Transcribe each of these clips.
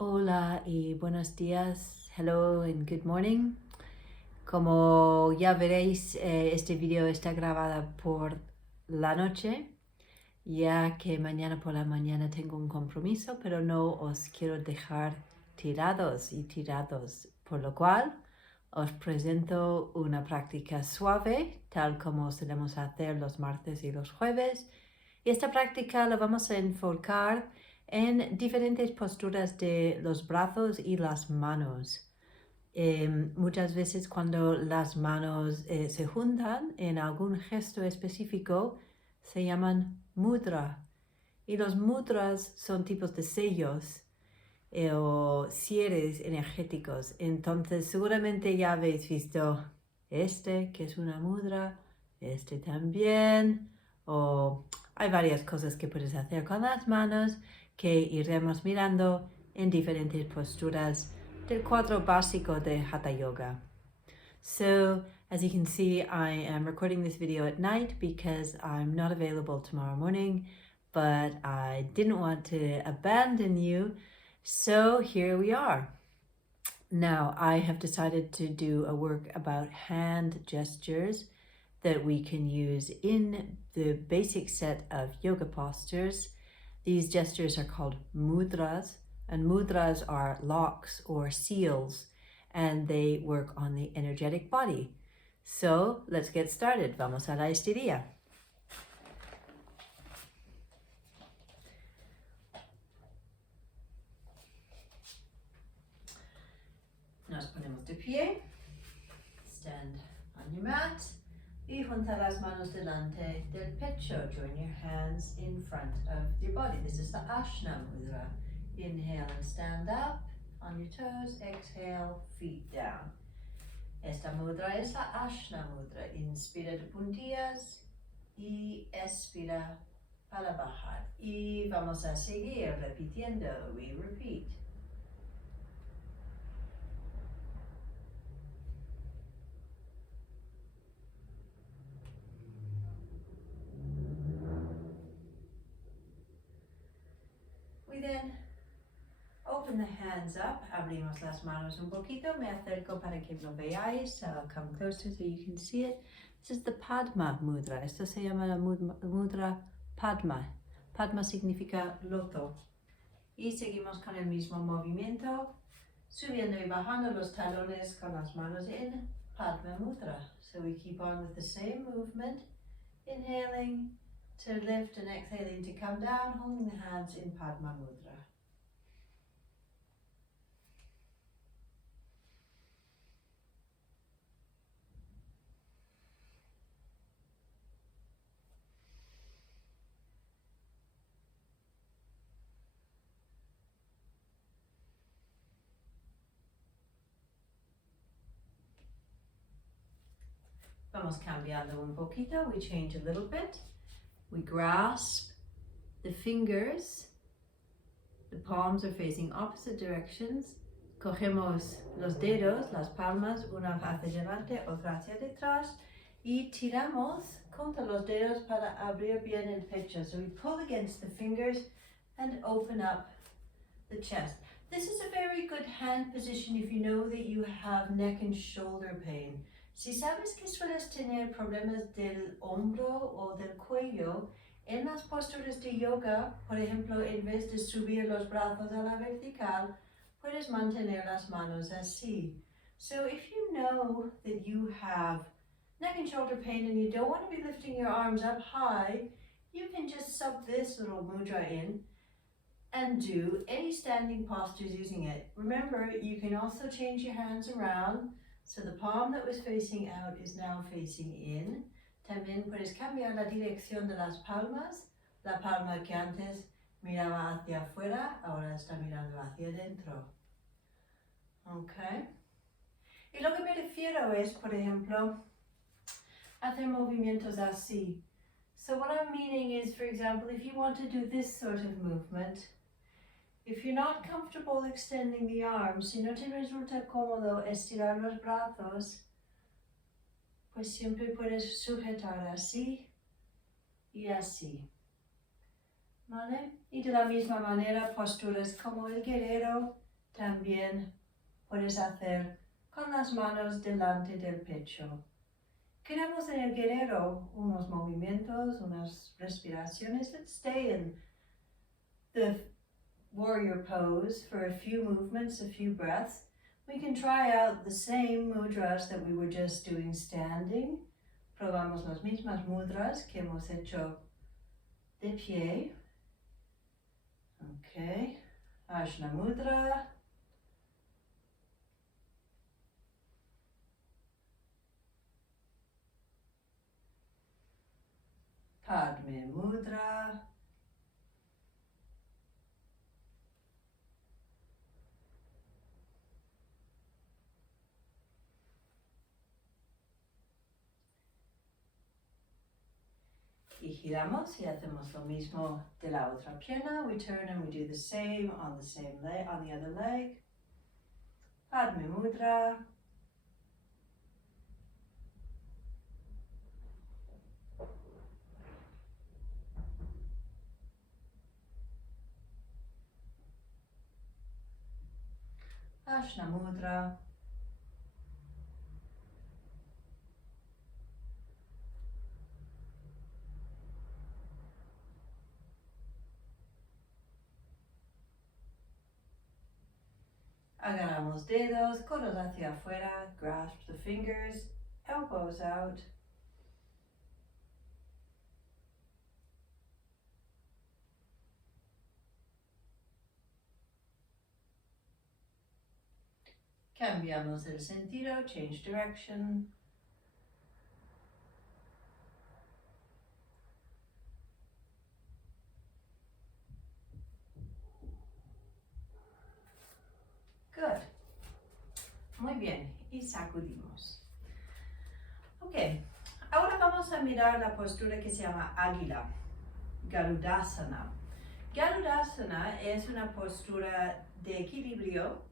Hola y buenos días. Hello and good morning. Como ya veréis, este video está grabado por la noche, ya que mañana por la mañana tengo un compromiso, pero no os quiero dejar tirados, por lo cual os presento una práctica suave, tal como solemos hacer los martes y los jueves. Y esta práctica la vamos a enfocar en diferentes posturas de los brazos y las manos. Muchas veces cuando las manos se juntan en algún gesto específico se llaman mudra. Y los mudras son tipos de sellos o cierres energéticos. Entonces seguramente ya habéis visto este que es una mudra, este también, o hay varias cosas que puedes hacer con las manos que iremos mirando en diferentes posturas del cuadro básico de Hatha Yoga. So, as you can see, I am recording this video at night because I'm not available tomorrow morning, but I didn't want to abandon you, so here we are. Now, I have decided to do a work about hand gestures that we can use in the basic set of yoga postures. These gestures are called mudras, and mudras are locks or seals, and they work on the energetic body. So let's get started. Vamos a la estiria. Nos ponemos de pie. Stand on your mat. Y junta las manos delante del pecho. Join your hands in front of your body. This is the Ashna Mudra. Inhale and stand up on your toes. Exhale, feet down. Esta mudra es la Ashna Mudra. Inspira de puntillas y expira para bajar. Y vamos a seguir repitiendo. We repeat. We then open the hands up, abrimos las manos un poquito, me acerco para que lo veáis, I'll come closer so you can see it. This is the Padma Mudra, esto se llama la mudra Padma. Padma significa loto. Y seguimos con el mismo movimiento, subiendo y bajando los talones con las manos en Padma Mudra. So we keep on with the same movement, inhaling to lift and exhaling to come down, holding the hands in Padma Mudra. Vamos cambiando un poquito, we change a little bit. We grasp the fingers, the palms are facing opposite directions. Cogemos los dedos, las palmas, una hacia adelante, otra hacia detrás, y tiramos contra los dedos para abrir bien el pecho. So we pull against the fingers and open up the chest. This is a very good hand position if you know that you have neck and shoulder pain. Si sabes que sueles tener problemas del hombro o del cuello, en las posturas de yoga, por ejemplo, en vez de subir los brazos a la vertical, puedes mantener las manos así. So if you know that you have neck and shoulder pain and you don't want to be lifting your arms up high, you can just sub this little mudra in and do any standing postures using it. Remember, you can also change your hands around. So the palm that was facing out is now facing in. También puedes cambiar la dirección de las palmas. La palma que antes miraba hacia afuera, ahora está mirando hacia adentro. Okay. Y lo que me refiero es, por ejemplo, hacer movimientos así. So what I'm meaning is, for example, if you want to do this sort of movement, if you're not comfortable extending the arms, si no te resulta cómodo estirar los brazos, pues siempre puedes sujetar así y así. ¿Vale? Y de la misma manera, posturas como el guerrero, también puedes hacer con las manos delante del pecho. Queremos en el guerrero unos movimientos, unas respiraciones. Let's stay in the warrior pose for a few movements, a few breaths. We can try out the same mudras that we were just doing standing. Probamos las mismas mudras que hemos hecho de pie. Okay, Ajna Mudra. Padme Mudra. Y giramos y hacemos lo mismo de la otra pierna. We turn and we do the same on the same leg, on the other leg. Padme Mudra. Ajna Mudra. Agarramos dedos, codos hacia afuera, grasp the fingers, elbows out. Cambiamos el sentido, change direction. Good. Muy bien, y sacudimos. Ok, ahora vamos a mirar la postura que se llama águila, Garudasana. Garudasana es una postura de equilibrio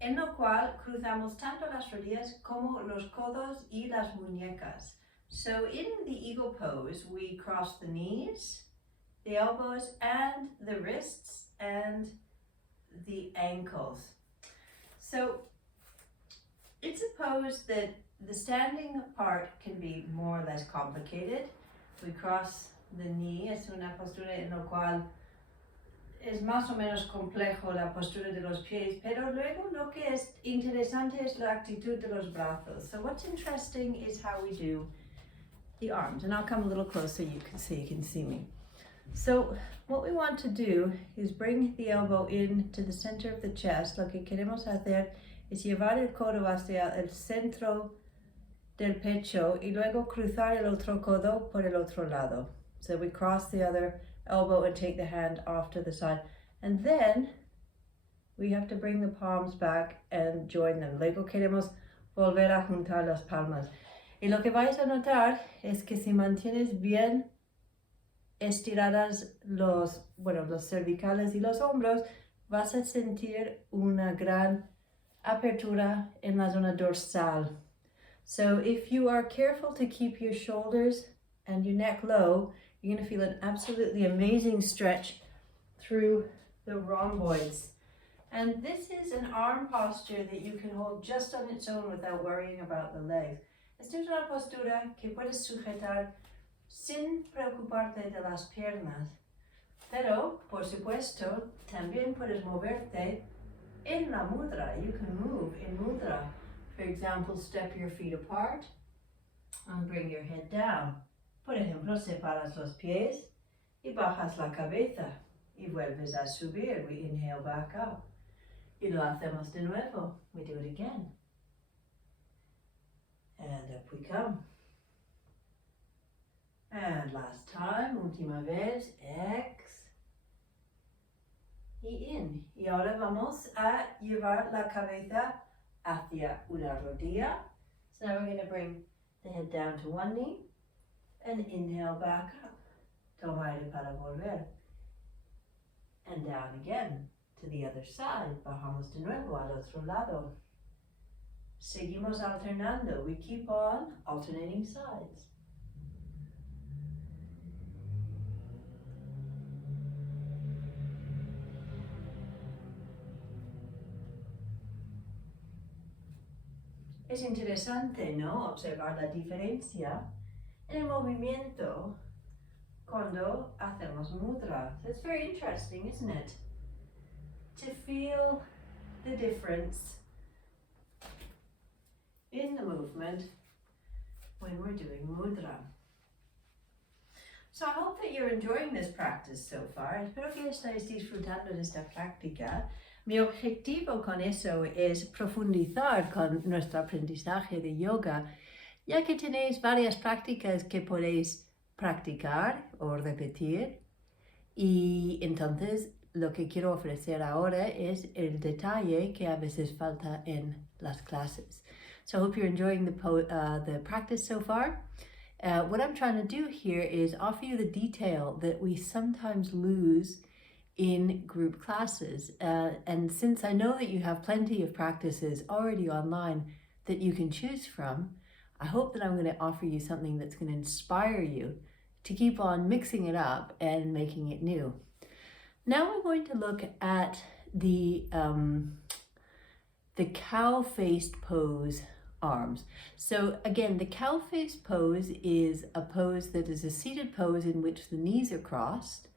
en la cual cruzamos tanto las rodillas como los codos y las muñecas. So in the eagle pose, we cross the knees, the elbows, and the wrists, and the ankles. So it's a pose that the standing part can be more or less complicated. We cross the knee, es una postura en la cual es más o menos complejo la postura de los pies, pero luego lo que es interesante es la actitud de los brazos. So what's interesting is how we do the arms, and I'll come a little closer so you can see me. So what we want to do is bring the elbow in to the center of the chest. Lo que queremos hacer es llevar el codo hacia el centro del pecho y luego cruzar el otro codo por el otro lado. So we cross the other elbow and take the hand off to the side. And then we have to bring the palms back and join them. Luego queremos volver a juntar las palmas. Y lo que vais a notar es que si mantienes bien estiradas los cervicales y los hombros, vas a sentir una gran apertura en la zona dorsal. So if you are careful to keep your shoulders and your neck low, you're going to feel an absolutely amazing stretch through the rhomboids. And this is an arm posture that you can hold just on its own without worrying about the legs. Esta es una postura que puedes sujetar sin preocuparte de las piernas. Pero, por supuesto, también puedes moverte en la mudra. You can move in mudra. For example, step your feet apart and bring your head down. Por ejemplo, separas los pies y bajas la cabeza y vuelves a subir. We inhale back up. Y lo hacemos de nuevo. We do it again. And up we come. And last time, última vez, ex. Y in. Y ahora vamos a llevar la cabeza hacia una rodilla. So now we're going to bring the head down to one knee and inhale back up. Toma aire para volver. And down again to the other side. Bajamos de nuevo al otro lado. Seguimos alternando. We keep on alternating sides. Es interesante, ¿no? Observar la diferencia en el movimiento cuando hacemos mudras. It's very interesting, isn't it? To feel the difference in the movement when we're doing mudra. So I hope that you're enjoying this practice so far. Espero que estáis disfrutando de esta práctica. Mi objetivo con eso es profundizar con nuestro aprendizaje de yoga, ya que tenéis varias prácticas que podéis practicar o repetir. Y entonces lo que quiero ofrecer ahora es el detalle que a veces falta en las clases. So I hope you're enjoying the practice so far. What I'm trying to do here is offer you the detail that we sometimes lose in group classes. And since I know that you have plenty of practices already online that you can choose from, I hope that I'm going to offer you something that's going to inspire you to keep on mixing it up and making it new. Now we're going to look at the cow-faced pose arms. So again, the cow-faced pose is a pose that is a seated pose in which the knees are crossed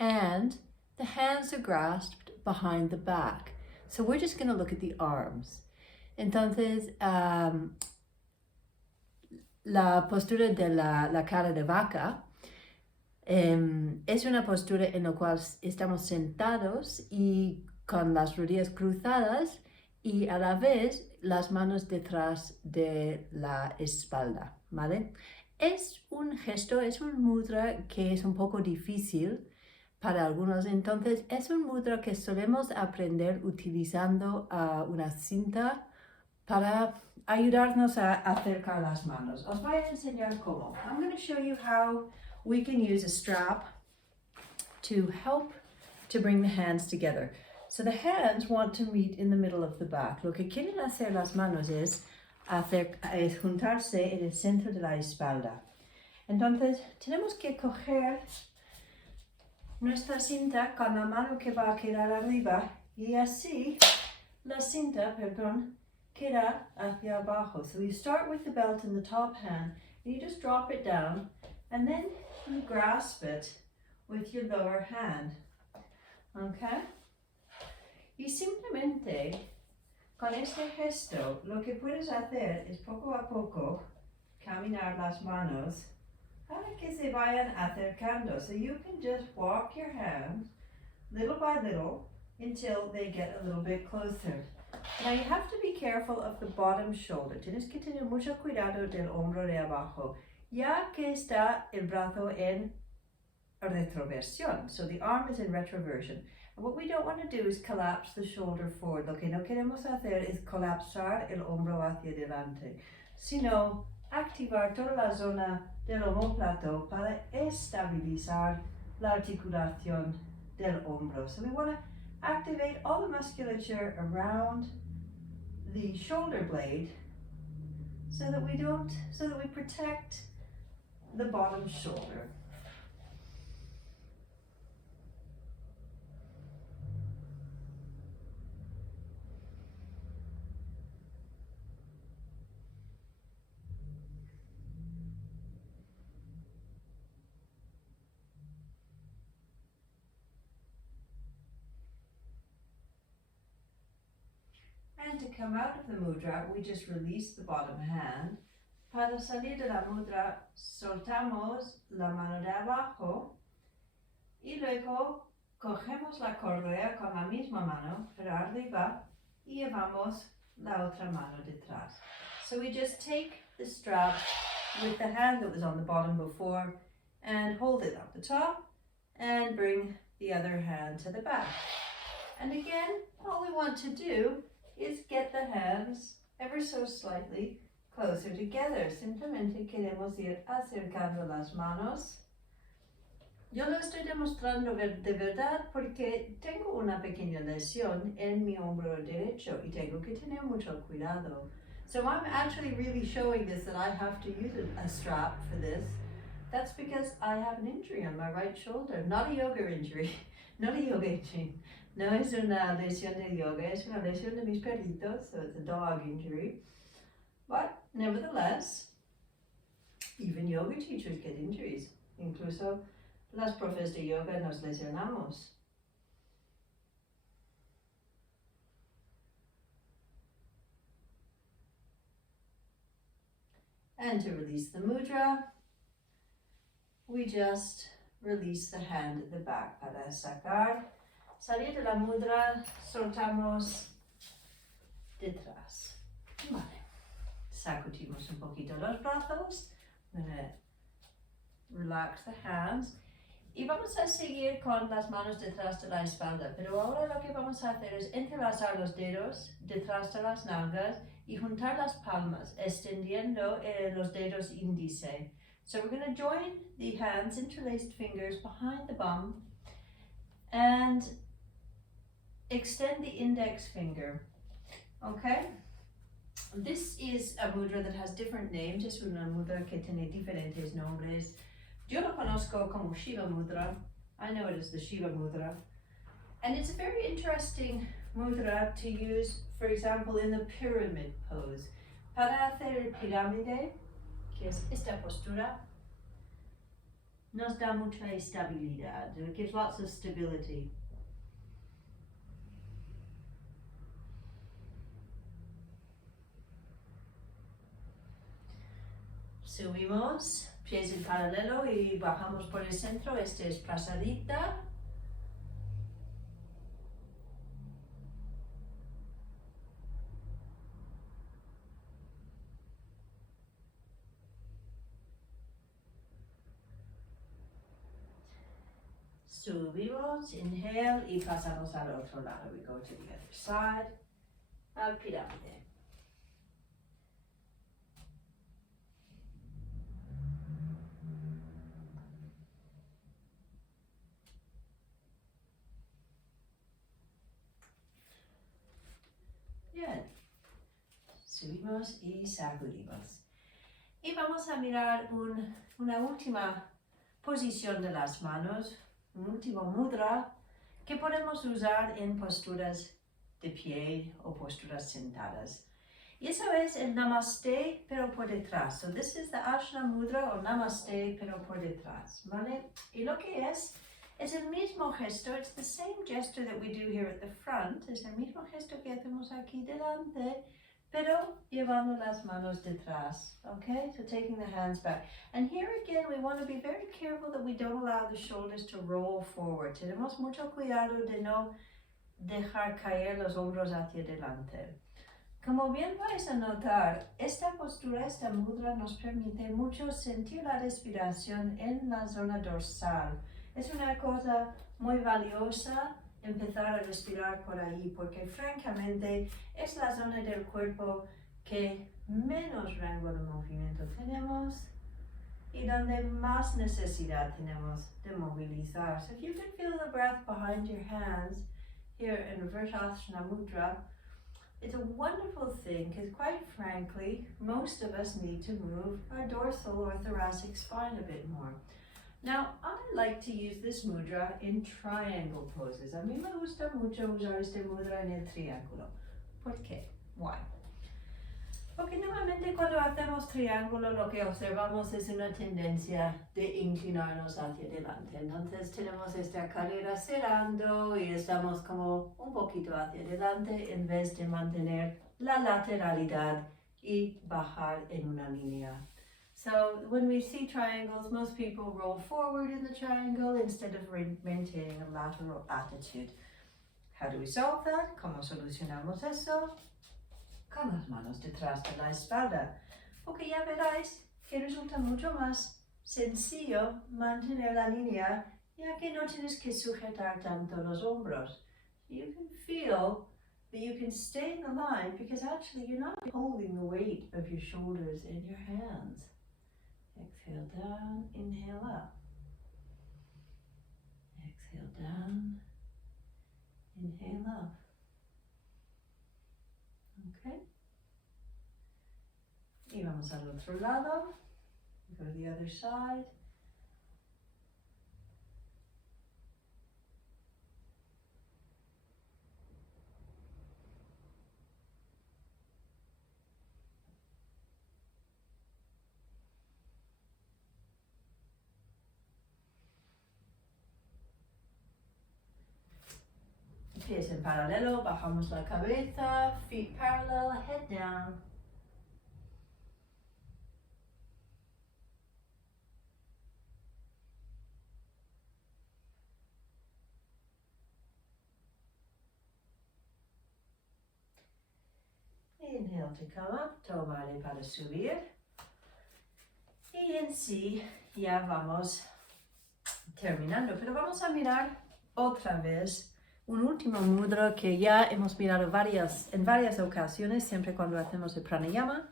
and the hands are grasped behind the back. So we're just going to look at the arms. Entonces, la postura de la cara de vaca es una postura en la cual estamos sentados y con las rodillas cruzadas y a la vez las manos detrás de la espalda, ¿vale? Es un gesto, es un mudra que es un poco difícil para algunos, entonces es un mudra que solemos aprender utilizando una cinta para ayudarnos a acercar las manos. Os voy a enseñar cómo. I'm going to show you how we can use a strap to help to bring the hands together. So the hands want to meet in the middle of the back. Lo que quieren hacer las manos es juntarse en el centro de la espalda. Entonces tenemos que coger nuestra cinta con la mano que va a quedar arriba y así la cinta, queda hacia abajo. So you start with the belt in the top hand and you just drop it down and then you grasp it with your lower hand. Okay? Y simplemente con este gesto lo que puedes hacer es poco a poco caminar las manos para que se vayan acercando. So you can just walk your hands little by little until they get a little bit closer. Now you have to be careful of the bottom shoulder. Tienes que tener mucho cuidado del hombro de abajo, ya que está el brazo en retroversión. So the arm is in retroversion. And what we don't want to do is collapse the shoulder forward. Lo que no queremos hacer es colapsar el hombro hacia adelante, sino activar toda la zona del omóplato para estabilizar la articulación del hombro. So we want to activate all the musculature around the shoulder blade so that we protect the bottom shoulder. And to come out of the mudra, we just release the bottom hand. Para salir de la mudra, soltamos la mano de abajo y luego cogemos la correa con la misma mano, pero arriba, y llevamos la otra mano detrás. So we just take the strap with the hand that was on the bottom before and hold it up the top and bring the other hand to the back. And again, all we want to do is get the hands ever so slightly closer together. Simplemente queremos ir acercando las manos. Yo lo estoy demostrando de verdad porque tengo una pequeña lesión en mi hombro derecho y tengo que tener mucho cuidado. So I'm actually really showing this that I have to use a strap for this. That's because I have an injury on my right shoulder, not a yoga injury, not a yoga injury. No es una lesión de yoga, es una lesión de mis perritos, so it's a dog injury. But nevertheless, even yoga teachers get injuries. Incluso las profes de yoga nos lesionamos. And to release the mudra, we just release the hand at the back para sacar, salir de la mudra, soltamos detrás. Vale. Sacudimos un poquito los brazos. Relax the hands. Y vamos a seguir con las manos detrás de la espalda, pero ahora lo que vamos a hacer es entrelazar los dedos detrás de las nalgas y juntar las palmas, extendiendo los dedos índice. So we're going to join the hands, interlaced fingers behind the bum, and extend the index finger. Okay? This is a mudra that has different names. Es una mudra que tiene diferentes nombres. Yo lo conozco como Shiva Mudra. I know it as the Shiva Mudra. And it's a very interesting mudra to use, for example, in the pyramid pose. Para hacer el pirámide, que es esta postura, nos da mucha estabilidad. It gives lots of stability. Subimos, pies en paralelo y bajamos por el centro. Este es prasadita. Subimos, inhale y pasamos al otro lado. We go to the other side. Al pirámide. Bien. Subimos y sacudimos. Y vamos a mirar una última posición de las manos, un último mudra que podemos usar en posturas de pie o posturas sentadas. Y eso es el Namaste, pero por detrás. So this is the Ashna Mudra o Namaste, pero por detrás, ¿vale? Y lo que es el mismo gesto, it's the same gesture that we do here at the front, es el mismo gesto que hacemos aquí delante, pero llevando las manos detrás, okay? So taking the hands back. And here again, we want to be very careful that we don't allow the shoulders to roll forward. Tenemos mucho cuidado de no dejar caer los hombros hacia adelante. Como bien vais a notar, esta postura, esta mudra nos permite mucho sentir la respiración en la zona dorsal. Es una cosa muy valiosa empezar a respirar por ahí, porque francamente es la zona del cuerpo que menos rango de movimiento tenemos y donde más necesidad tenemos de movilizar. So if you can feel the breath behind your hands here in Virtasana Mudra, it's a wonderful thing because quite frankly, most of us need to move our dorsal or thoracic spine a bit more. Now, I like to use this mudra in triangle poses. A mí me gusta mucho usar este mudra en el triángulo. ¿Por qué? Why? Porque normalmente cuando hacemos triángulo lo que observamos es una tendencia de inclinarnos hacia adelante. Entonces tenemos esta cadera cerrando y estamos como un poquito hacia adelante en vez de mantener la lateralidad y bajar en una línea. So when we see triangles, most people roll forward in the triangle instead of maintaining a lateral attitude. How do we solve that? ¿Cómo solucionamos eso? Con las manos detrás de la espalda. Porque ya veréis que resulta mucho más sencillo mantener la línea, ya que no tienes que sujetar tanto los hombros. You can feel that you can stay in the line because actually you're not holding the weight of your shoulders in your hands. Exhale down, inhale up. Exhale down, inhale up. Okay. Y vamos al otro lado. Go to the other side. pies en paralelo, bajamos la cabeza, feet parallel, head down. Inhale to come up, tomare para subir. Y en sí ya vamos terminando, pero vamos a mirar otra vez un último mudra que ya hemos mirado en varias ocasiones, siempre cuando hacemos el pranayama.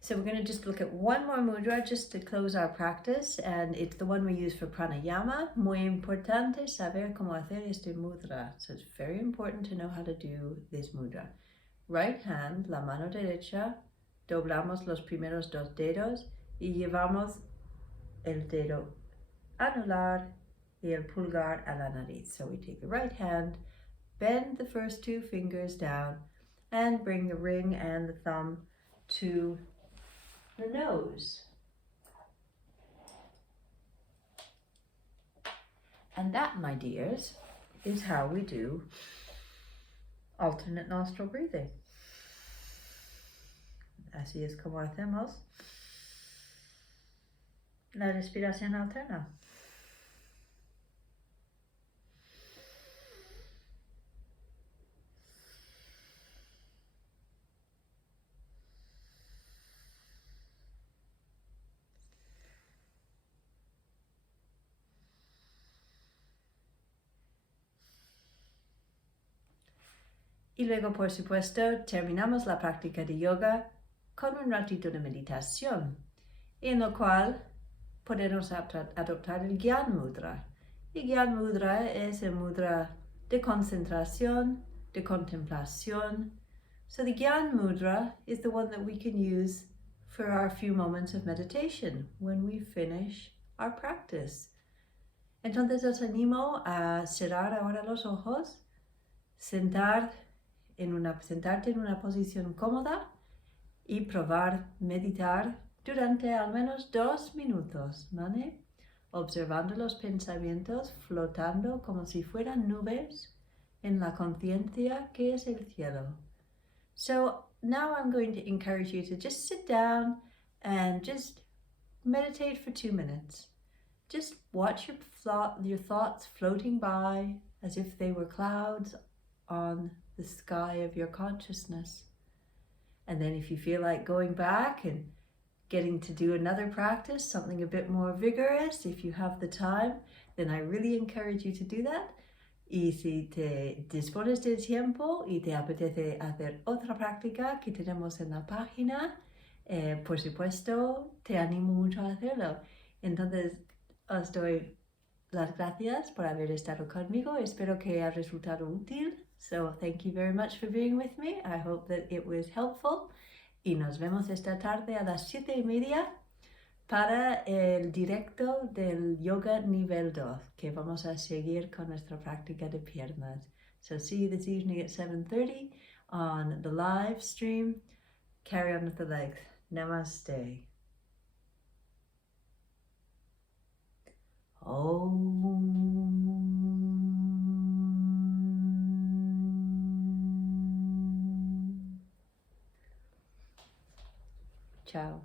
So we're going to just look at one more mudra just to close our practice, and it's the one we use for pranayama. Muy importante saber cómo hacer este mudra. So it's very important to know how to do this mudra. Right hand, la mano derecha, doblamos los primeros dos dedos y llevamos el dedo anular y el pulgar a la nariz. So we take the right hand, bend the first two fingers down, and bring the ring and the thumb to the nose. And that, my dears, is how we do alternate nostril breathing. Así es como hacemos la respiración alterna. Y luego, por supuesto, terminamos la práctica de yoga con un ratito de meditación, en lo cual podemos adoptar el Gyan Mudra. Y Gyan Mudra es el mudra de concentración, de contemplación. So the Gyan Mudra is the one that we can use for our few moments of meditation when we finish our practice. Entonces os animo a cerrar ahora los ojos, sentarte en una posición cómoda y probar meditar durante al menos 2 minutos, ¿vale? Observando los pensamientos flotando como si fueran nubes en la conciencia que es el cielo. So now I'm going to encourage you to just sit down and just meditate for 2 minutes. Just watch your thoughts floating by as if they were clouds on the sky of your consciousness. And then if you feel like going back and getting to do another practice, something a bit more vigorous, if you have the time, then I really encourage you to do that. Y si te dispones del tiempo y te apetece hacer otra práctica que tenemos en la página, por supuesto, te animo mucho a hacerlo. Entonces, os doy las gracias por haber estado conmigo. Espero que haya resultado útil. So thank you very much for being with me. I hope that it was helpful. Y nos vemos esta tarde a las 7:30 para el directo del yoga nivel 2, que vamos a seguir con nuestra práctica de piernas. So see you this evening at 7:30 on the live stream. Carry on with the legs. Namaste. Ciao.